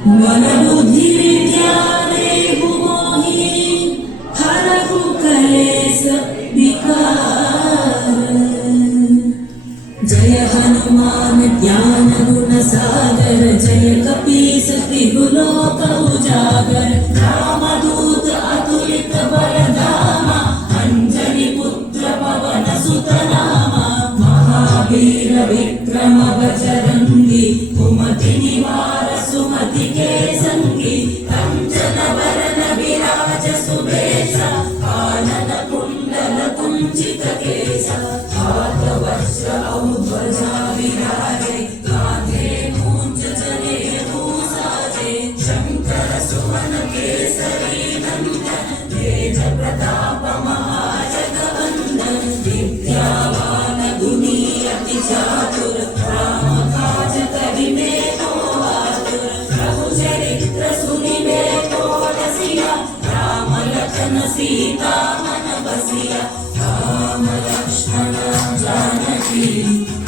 मनबुद्धि विद्या देहु मोहि हरहु कलेस विकार। जय हनुमान ज्ञान गुण सागर जय कपीस तिहु लोक उजागर। रामदूत अतुलित बल धामा अंजनी पुत्र पवन सुत नामा। महावीर विक्रम बजरंगी कुमति निवार सुमति के संगी। कंचन वरन विराज सुबेसा कानन कुंडल कुंचित केसा। हाथ वज्र औध्वजा विराजे कांधे मूंज जनेऊ साजे। शंकर सुवन केसरी नंदन तेज प्रताप महाजगवंदन। विद्यावान गुणी अति चातुर राम काज करिबे को आतुर। प्रभु चरित्र सुनिबे को रसिया राम लखन सीता मन बसिया। राम लक्ष्मण जानकी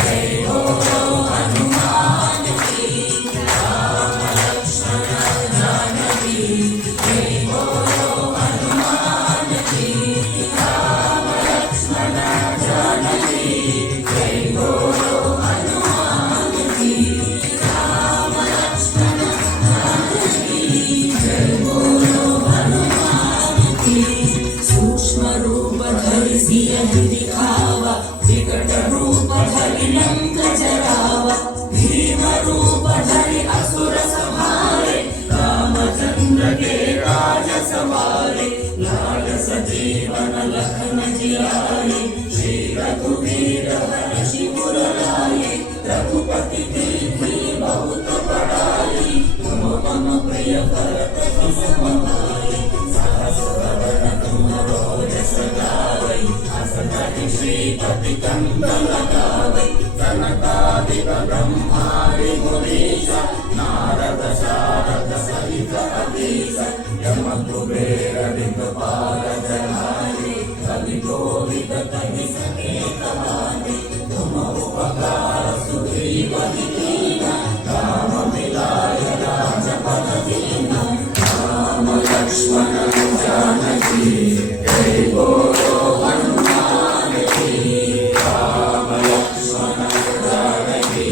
जय बोलो हनुमान की। राम लक्ष्मण जानकी जय बोलो हनुमान की। राम लक्ष्मण जानकी जय बोलो हनुमान की। राम लक्ष्मण जानकी जय बोलो हनुमान की। सूक्ष्म रूप धरि सियहि दिखावा विकट रूप धरि लंक जरावा। भीम रूप धरि असुर संहारे रामचंद्र के काज सवारे। लाल सजीवन लखन जियाए श्री रघुवीर हर्षि उर लाए। रघुपति कीन्ही बहुत बड़ाई तुम मम प्रिय भरत सम भाई। सहस वदन तुमरो जस गावै अस कहि श्रीपति कंठ लगावै। सनकादिक ब्रह्मादि मुनीसा नारद शारद सहित अधीसा। यम कुबेर दिगपाल जनार्दन कवि कोविद कहि सके कहानी। तुम उपकार सुग्रीव कीन्हा राम मिलाय राजपद दीन्हा। राम लक्ष्मण जानकी जय बोलो हनुमान की। राम लक्ष्मण जानकी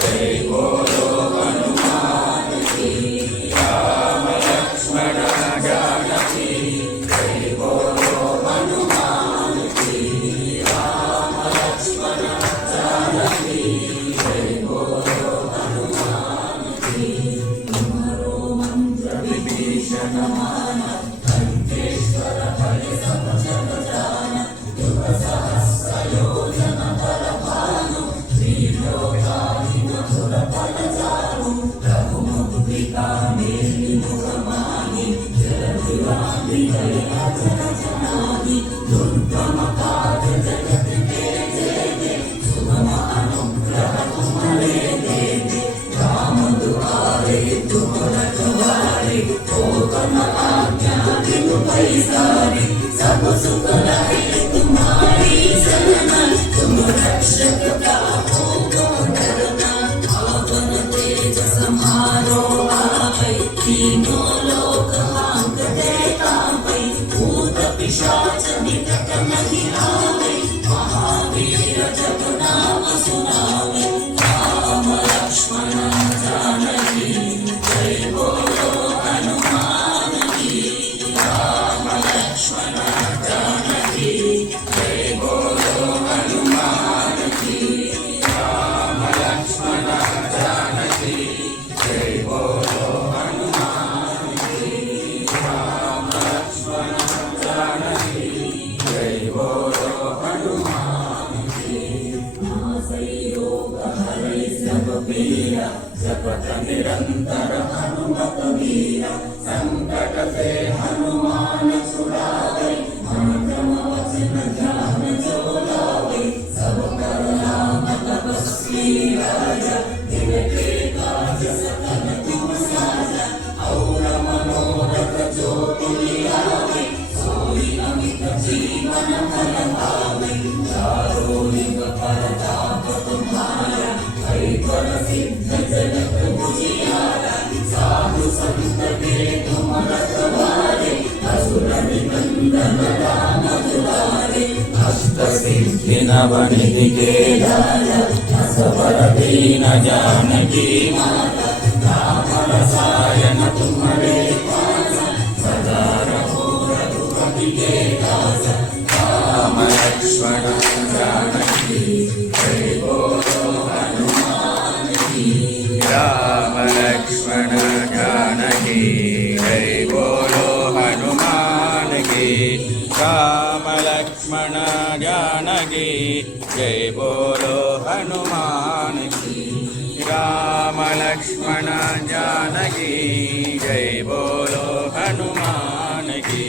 जय बोलो हनुमान की। राम लक्ष्मण जानकी जय बोलो हनुमान की। राम लक्ष्मण जानकी जय बोलो हनुमान की। तुम्हारो मंत्र विभीषण माना लंकेश्वर हरि सब जग जाना। युग सहस्र योजन पर भानु त्रिलोकाहि मधुर फल चारु। रघुमुखिका मेलि मुख माहि जल दिवानि गए अचर जनाहि। दुर्गम काज जगत के जेते सुगम अनुग्रह तुम्हारे देते। राम दुआरे तुम रखवारे हो तुम आज्ञा बिनु पैसारे। सब सुख लहे तुम्हारी शरण तुम रक्षक काहू को डरना। आपन तेज समारो आपै तीनों लोक हांकते कांपै। भूत पिशाच निकट नहीं आवै महावीर जब नाम सुनावै। राम लक्ष्मण जानकी जय बोलो हनुमान की। राम लक्ष्मण जानकी जय बोलो हनुमान की। राम लक्ष्मण जानकी जय बोलो हनुमान की। राम लक्ष्मण जानकी जय बोलो हनुमान की। नासै रोग हरै सब पीरा जपत निरंतर हनुमत वीरा। संकट से हनुमान छुड़ावै मन क्रम वचन ध्यान जो लावै। सब पर नाम तपस्वी राजा तिनके काज सकल तुम साजा। और मनोरथ जो तुम आवे सोई अमित जीवन फल पावै। चारों युग परताप तुम्हारा है पर सिद्ध जगत बुझियारा। साधु सिद्धिनवनिधि केदार असवर दीन जानकी माता राम रसायन तुम्हारे पास सदा रहो रघुपति के दास राम लक्ष्मण जानकी जय बोलो हनुमान की राम लक्ष्मण जानकी जय बोलो हनुमान की राम लक्ष्मण जानकी जय बोलो हनुमान की राम लक्ष्मण जानकी जय बोलो हनुमान की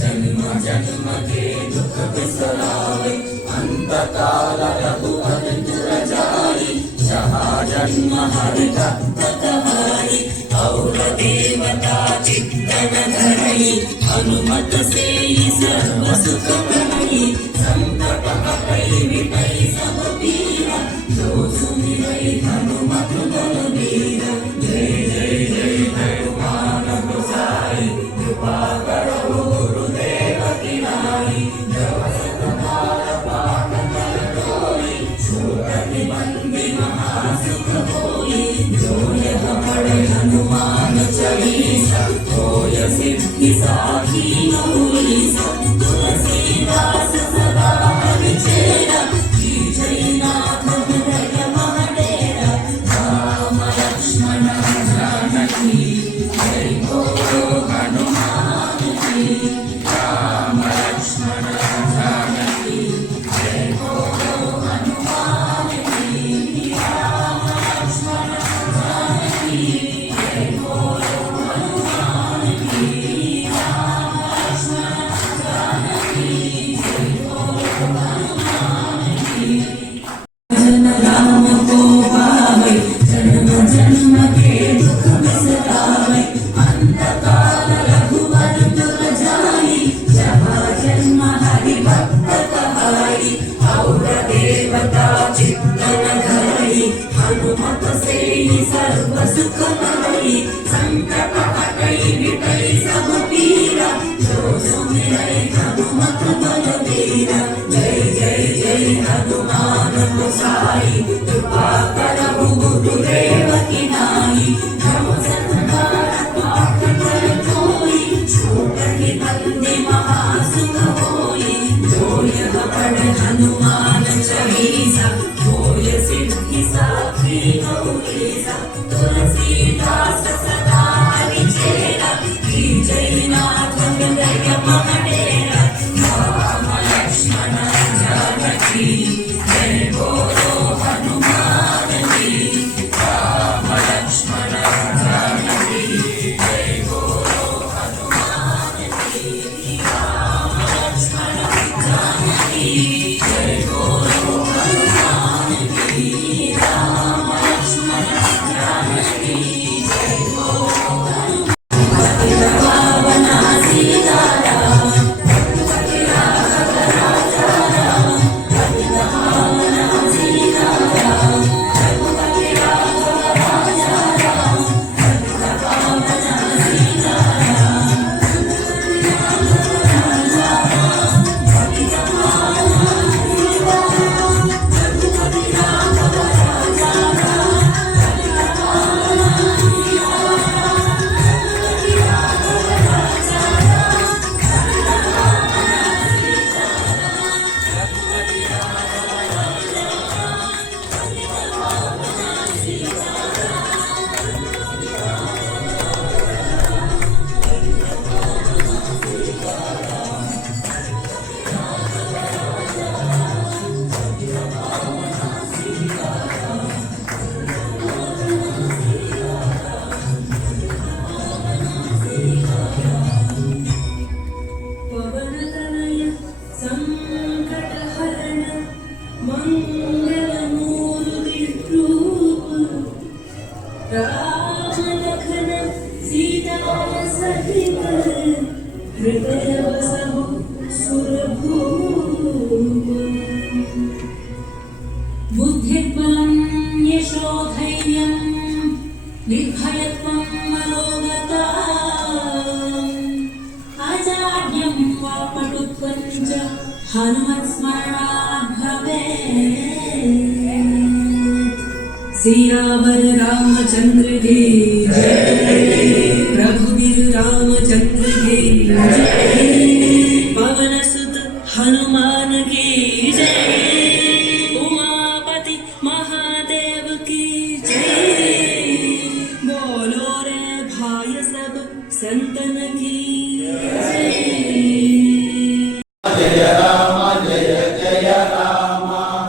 जन्म जन्म के दुख बिसरावे अंत काल रघुपति पुर जाई जहाँ जन्म हरि भक्त कहाई और देवता चित्तन धरई हनुमत से सर्व सुख करई संकट हटई मिटई सब पीरा जो सुमिरई हनुमत बलबीरा जय जय जय हनुमान गोसाई कृपा करो गुरुदेव की नाई जब सतबार पाठ कर कोई छूट निबंधि महासुख होई जो यह पढ़े हनुमान चालीसा होय सिद्धि साखी गौरीसा तुलसीदास सदा हरिचेरा जय नाथ हृदय महडेरा राम लक्ष्मण जानकी जय बोलो हनुमान की राम लक्ष्मण जानकी जय बोलो हनुमान की राम लक्ष्मण जानकी जय बोलो हनुमान की राम लक्ष्मण जानकी जय बोलो हनुमान की जन राम को पावे जन्म जन्म के दुख बिसरावे अंत काल रघुवर पुर जाई जहाँ जन्म हरि भक्त कहाई और देवता चित्तन धरई हनुमत से सर्व सुख करई संकट हटई मिटई सब पीरा जो सुमिरई हनुमत बलबीरा जय जय जय हनुमान गोसाई कृपा करहु गुरुदेव की नाई जब सतबार पाठ कर कोई छूट निबंधि महासुख होई जो यह पढ़े हनुमान चालीसा होय सिद्धि साखी गौरीसा तुलसीदास सदा हरिचेरा जय नाथ हृदय महडेरा राम लक्ष्मण जानकी जय बोलो हनुमान की राम लक्ष्मण जानकी जय बोलो हनुमान की राम लक्ष्मण जानकी जय बोलो हनुमान की राम लक्ष्मण जानकी जय बोलो भावना सीताराम रघुपति राघव राजा राम भावना सीताराम रघुपति राघव राजा राम भावना सीताराम रघुपति राघव राजा पवनतनय संकटहरण मंगलमूर्ति रूप राम लखन सीता सहित हृदय बसहु सुरभूप बुद्धिर्बलं यशो धैर्यं निर्भयत्वं मनोगता आचार्यं वा पटुत्वं च हनुमत्स्मरणात् भवेत्। सियावर रामचंद्र की जय, रघुवीर रामचंद्र की जय, पवन सुत हनुमान की जय, उमापति महादेव की जय। बोलो रे भाई सब संतन की जय।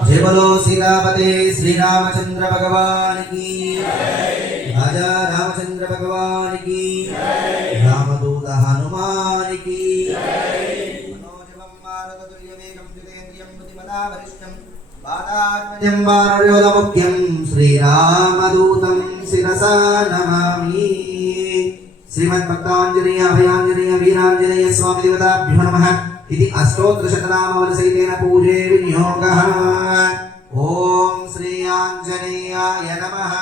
जय बोलो सीतापते श्री रामचंद्र भगवान की राजा रामचंद्र भगवान की रामदूत हनुमान की मनोजवं मारुततुल्यवेगं जितेन्द्रियं बुद्धिमतां वरिष्ठं वातात्मजं वानरयोधमुख्यं श्रीरामदूतं शिरसा नमामि। श्रीमद्भक्ताञ्जनेय अभयाञ्जनेय वीराञ्जनेय स्वामी देवताभ्यो नमः इति अष्टोत्तरशतनामवलसहितेन पूजे विनियोगः। ओम श्री आंजनेयाय नमः।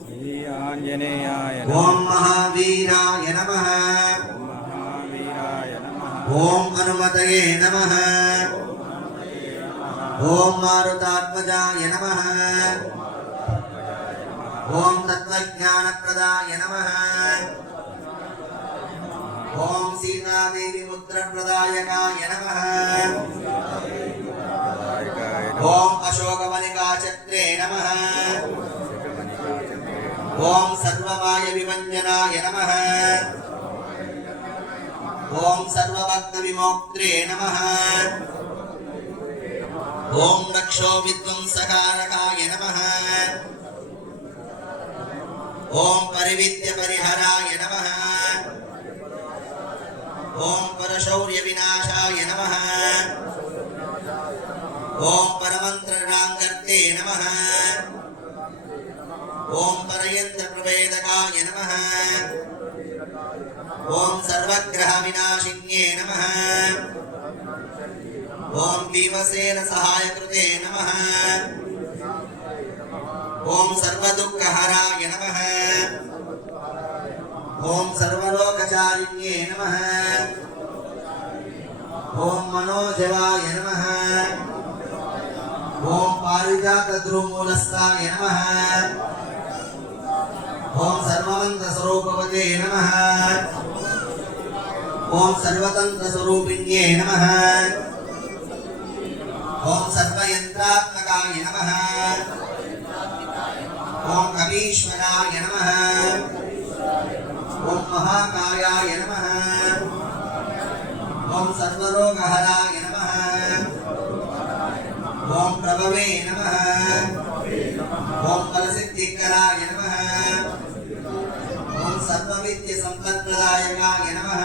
श्री आंजनेयाय ओम महावीराय नमः। महावीराय नमः। ओम हनुमतये नमः। ओम मारुतात्मजाय नमः। ओम तत्त्वज्ञानप्रदाय नमः। ओम सीतादेवी पुत्रप्रदायकाय नमः। ओम अशोकमलिकाचक्रे नमः। ओम सर्वमाय विभञ्जनाय नमः। ओम सर्वभक्तविमोक्त्रे नमः। ओम रक्षो विध्वंसकारकाय नमः। ओम परिविद्यपरिहराय नमः। ओम परशौर्यविनाशाय नमः। ओम परमन्त्रराङ्गर्ते नमः। ओम परयन्त्रप्रभेदकाय नमः। ओम सर्वग्रहविनाशिन्ये नमः। ओम भीमसेनसहायकृते नमः। ओम सर्वदुःखहराय नमः। ओम सर्वलोकचारिण्ये नमः। ओम मनोजवाय नमः। ओम पारिजातद्रुमूलस्थाय नमः। ओम सर्वमन्त्रस्वरूपवते नमः। ओम सर्वतन्त्रस्वरूपिण्ये नमः। ओम सर्वयन्त्रात्मकाय नमः। ओम कवीश्वराय नमः। ओम महाकायाय नमः। ओम सर्वरोगहराय नमः। ओम प्रभवे नमः। ओम परसिद्धिकराय नमः। ओम सर्वविद्यसम्पत्प्रदायकाय नमः।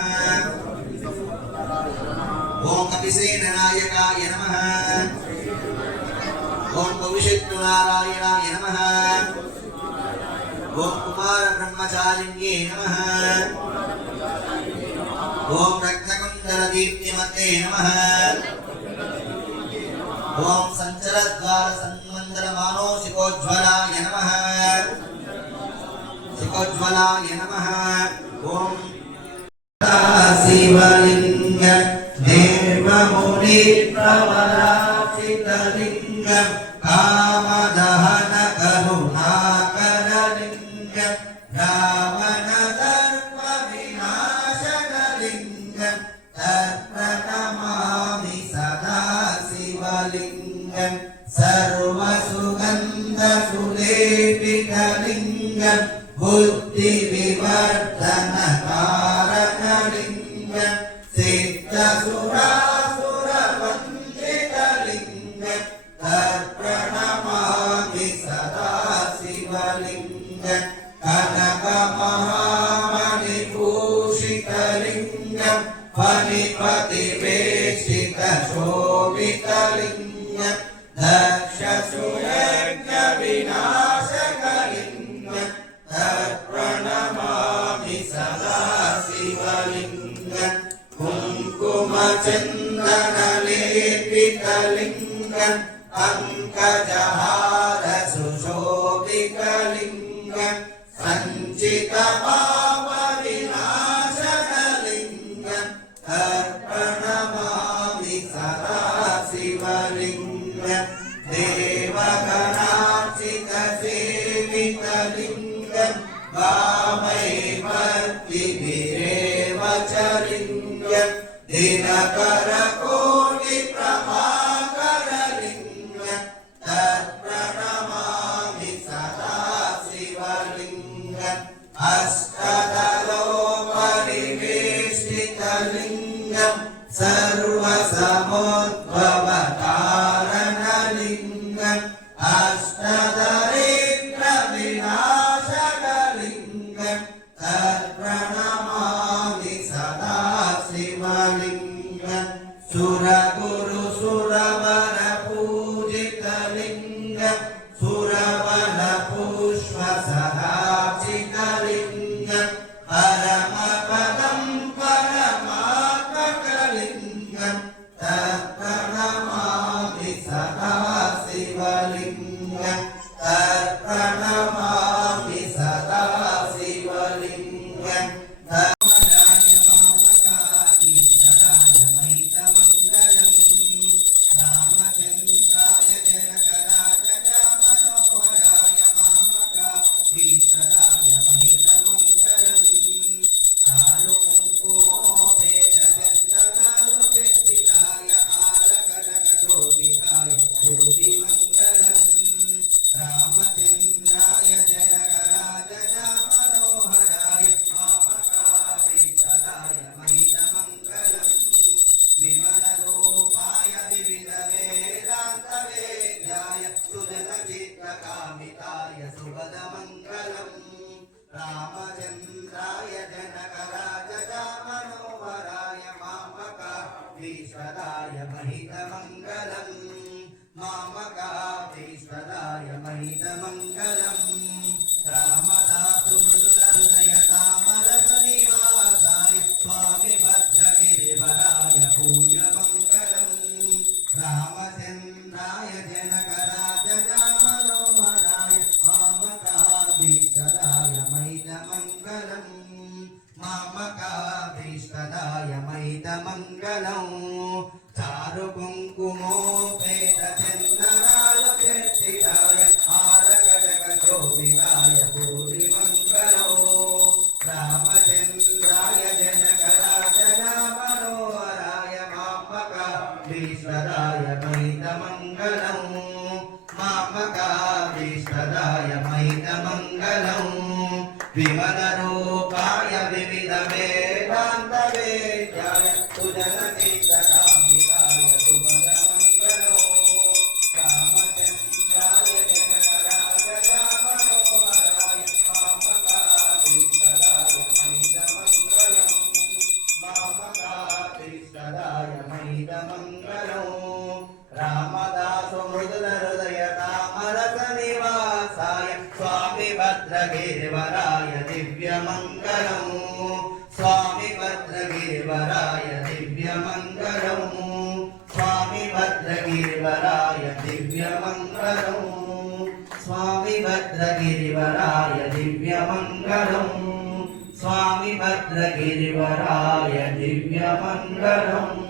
ओम कपिसेननायकाय नमः। ओम कविषित्तुनारायणाय नमः। ओम कुमारब्रह्मचारिण्ये नमः। ओम रक्तकुण्डलदीप्तिमते नमः। ओम सञ्चलद्वारसन्मन्दलमानोसिकोज्ज्वलाय नमः। सिकोज्ज्वलाय नमः। ओम शिवलिंग देवमुनि प्रवराचितलिंग कामदहन करुणाकरलिंग रावण दर्प विनाशकलिंग तत्प्रणमामि सदा शिवलिंग सर्वसुगन्धसुलेपितलिंग बुद्धिविवर्धनकारणलिंग सिद्धसुरासुरवन्दितलिंग तत्प्रणमामि सदा शिवलिंग कनकमहामणिभूषितलिंग फणिपतिवेशितशोभितलिंग दक्षसुयज्ञविनाशकलिंग तत्प्रणमामि सदा शिवलिंग कुङ्कुमचन्दनलेपितलिंग पंकजहार पापविनाशकलिङ्गं तत्प्रणमामि सदा शिवलिङ्गं देवगणार्चितसेवितलिङ्गं वामैवर्तिभिरेव च लिङ्गं दिनकरकोटिप्रभाकरलिङ्गं तत्प्रणमामि सदा शिवलिङ्गम् अष्टदलोपरिवेष्टितलिङ्गं सर्वसमुद्भवकारणलिङ्गम् अष्टदरिद्रविनाशकलिङ्गं तत्प्रणमामि सदा शिवलिङ्गम् सुरगुरुसुरवरपूजितलिङ्गं सुरवरपुष्पसहार्चितलिङ्गं परमपदं परमात्मकलिङ्गं तत्प्रणमामि सदा शिवलिङ्गं तत्प्रणमामि सदा शिवलिङ्गं रामचन्द्राय जनकराजया मनोहराय मामकाभीष्टदाय महितमङ्गलम् विमलरूपाय विविधवेदान्तवेद्याय सुजनचित्तकामिताय सुभदमङ्गलम् रामचन्द्राय जनकराजया मनोहराय मामकाभीष्टदाय महितमङ्गलम् मामकाभीष्टदाय महितमङ्गलम् रामदासु मृदुलहृदयतामरसनिवासाय स्वामि भद्रगिरिवराय पूज्यमङ्गलम् रामचन्द्राय जनकराजया मनोहराय मामकाभीष्टदाय महितमङ्गलम् मामकाभीष्टदाय महितमङ्गलम् चारुकुङ्कुमोपेतचन्दनालचर्चिताय हारकटकशोभिताय भूरिमङ्गलो रामचन्द्राय जनकराजया मनोहराय मामकाभीष्टदाय महितमङ्गलम् मामकाभीष्टदाय महितमङ्गलम् विमलरूपाय विविधवेदान्तवेद्याय सुजनचित्तकामिताय सुभदमङ्गलो रामचन्द्राय जनकराजया मनोहराय मामकाभीष्टदाय महितमङ्गलम् मामकाभीष्टदाय महितमङ्गलो रामदासु मृदुलहृदयतामरसनिवासाय स्वामि भद्रगिरिवराय दिव्यमङ्गलम् स्वामि भद्रगिरिवराय दिव्यमङ्गलम् स्वामि भद्रगिरिवराय दिव्यमङ्गलम् स्वामि भद्रगिरिवराय दिव्यमङ्गलम् स्वामि भद्रगिरिवराय दिव्यमङ्गलम्